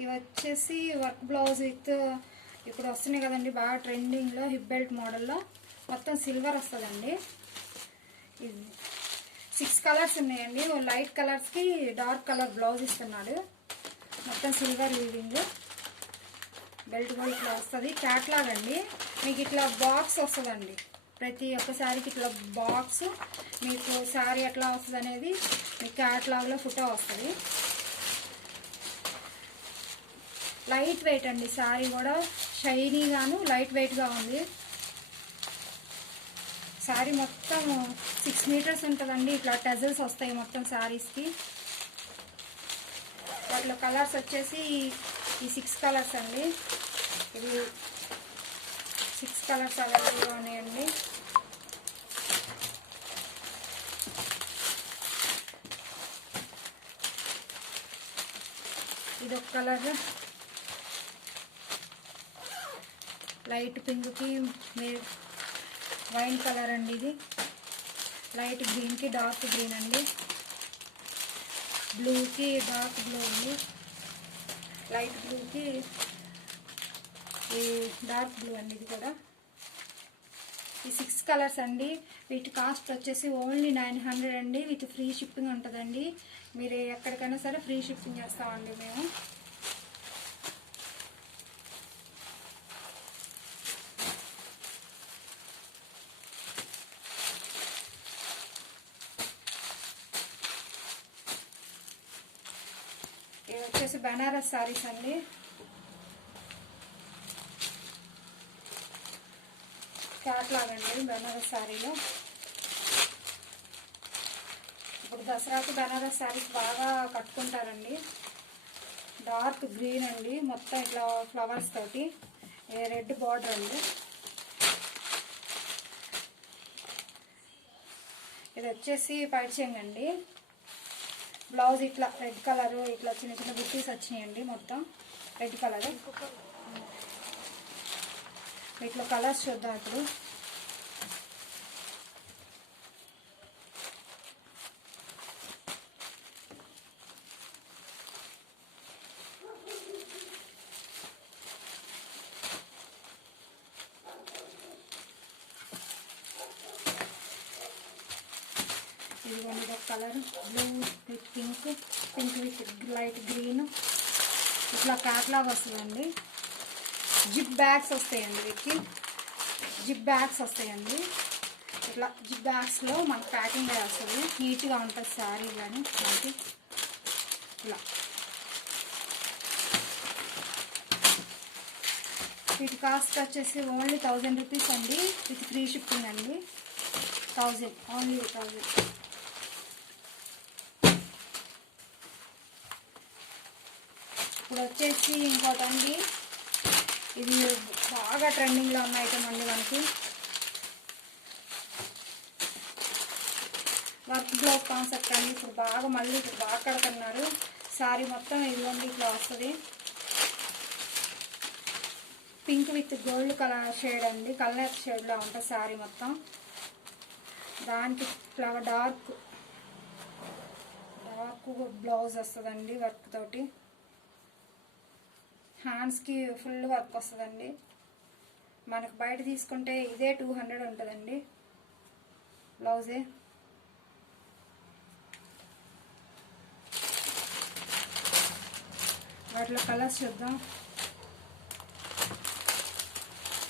ఇవి వచ్చేసి work blouse with ఇప్పుడు వస్తున్నాయి కదండి బాగా ట్రెండింగ్లో హిప్ బెల్ట్ మోడల్లో మొత్తం సిల్వర్ వస్తుందండి. ఇది 6 కలర్స్ ఉన్నాయండి. లైట్ కలర్స్కి డార్క్ కలర్ బ్లౌజ్ ఇస్తున్నాడు. మొత్తం సిల్వర్ వీవింగ్, బెల్ట్ కూడా ఇట్లా వస్తుంది. క్యాట్లాగ్ అండి, మీకు ఇట్లా బాక్స్ వస్తుందండి. ప్రతి ఒక్క శారీకి ఇట్లా బాక్స్, మీకు శారీ ఎట్లా వస్తుంది అనేది మీకు క్యాట్లాగ్లో ఫోటో వస్తుంది. లైట్ వెయిట్ అండి, శారీ కూడా షైనీగాను లైట్ వెయిట్గా ఉంది. శారీ మొత్తం 6 మీటర్స్ ఉంటుందండి. ఇట్లా టజల్స్ వస్తాయి మొత్తం శారీస్కి. వాటిలో కలర్స్ వచ్చేసి ఈ 6 కలర్స్ అండి. ఇది 6 కలర్స్ అవైలబుల్గా ఉన్నాయండి. ఇదొక కలర్ లైట్ పింక్కి వైన్ కలర్ అండి. ఇది లైట్ గ్రీన్కి డార్క్ గ్రీన్ అండి. బ్లూకి డార్క్ బ్లూ అండి. లైట్ బ్లూకి ఈ డార్క్ బ్లూ అండి. ఇది కూడా ఈ 6 కలర్స్ అండి. వీటి కాస్ట్ వచ్చేసి ఓన్లీ 900 అండి. విత్ ఫ్రీ షిప్పింగ్ ఉంటుందండి. మీరు ఎక్కడికైనా సరే ఫ్రీ షిప్పింగ్ చేస్తామండి మేము. ఇది వచ్చేసి బనారస్ సారీస్ అండి. క్యాట్లాగ్ అండి బనారస్ సారీలో. ఇప్పుడు దసరాకి బనారస్ సారీస్ బాగా కట్టుకుంటారండి. డార్క్ గ్రీన్ అండి, మొత్తం ఇట్లా ఫ్లవర్స్ తోటి రెడ్ బార్డర్ అండి. ఇది వచ్చేసి పైచెంగ్ అండి. బ్లౌజ్ ఇట్లా రెడ్ కలర్, ఇట్లా చిన్న చిన్న బుట్టీస్ వచ్చినాయండి. మొత్తం రెడ్ కలర్. వీటిలో కలర్స్ చూద్దాం ఇప్పుడు. ఇదిగోండి ఇదొక colour blue with pink, pink with light green. ఇట్లా క్యాట్లాగ్ వస్తుందండి. జిప్ బ్యాగ్స్ వస్తాయండి. వీటికి జిప్ బ్యాగ్స్ వస్తాయండి. ఇట్లా జిప్ బ్యాగ్స్లో మనకు ప్యాకింగ్ వస్తుంది. నీట్గా ఉంటుంది శారీ కానీ మనకి. ఇలా వీటి కాస్ట్ వచ్చేసి ఓన్లీ 1000 రూపీస్ అండి. విత్ ఫ్రీ షిప్పింగ్ అండి. 1000 ఓన్లీ 1000. ఇప్పుడు వచ్చేసి ఇంకోటండి, ఇది బాగా ట్రెండింగ్లో ఉన్న ఐటమ్ అండి. మనకి వర్క్ బ్లౌజ్ కాన్సెప్ట్ అండి. ఇప్పుడు బాగా మళ్ళీ బాగా కడుతున్నారు. శారీ మొత్తం ఇదిగోండి ఇట్లా వస్తుంది. Pink with gold colour shade అండి. కలర్ షేడ్లో ఉంటుంది శారీ మొత్తం. దానికి ఫ్లవర్ డార్క్ బ్లౌజ్ వస్తుందండి వర్క్ తోటి. హ్యాండ్స్కి ఫుల్ వర్క్ వస్తుందండి. మనకు బయట తీసుకుంటే ఇదే 200 ఉంటుందండి బ్లౌజే. వాటిలో కలర్స్ చూద్దాం.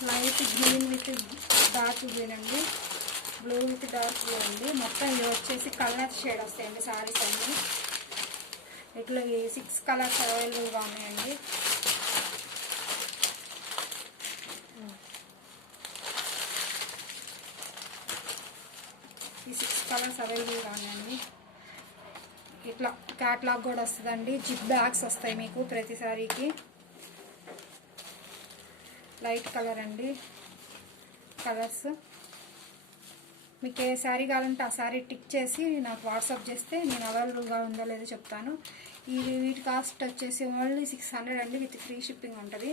Light green with dark green అండి. బ్లూ విత్ డార్క్ బ్లూ అండి. మొత్తం ఇవి వచ్చేసి కలర్ షేడ్ వస్తాయండి శారీస్ అన్నీ. ఇట్లా 6 కలర్స్ అవైలబుల్గా ఉన్నాయండి. ఈ 6 కలర్స్ అవైలబుల్గా ఉన్నాయండి. ఇట్లా క్యాట్లాగ్ కూడా వస్తుందండి. జిప్ బ్యాగ్స్ వస్తాయి మీకు ప్రతి సారీకి. లైట్ కలర్ అండి కలర్స్. మీకు ఏ శారీ కావాలంటే ఆ శారీ టిక్ చేసి నాకు వాట్సాప్ చేస్తే నేను అవైలబుల్గా ఉందో లేదో చెప్తాను. వీటి కాస్ట్ వచ్చేసి ఓన్లీ 600 అండి. విత్ ఫ్రీ షిప్పింగ్ ఉంటుంది.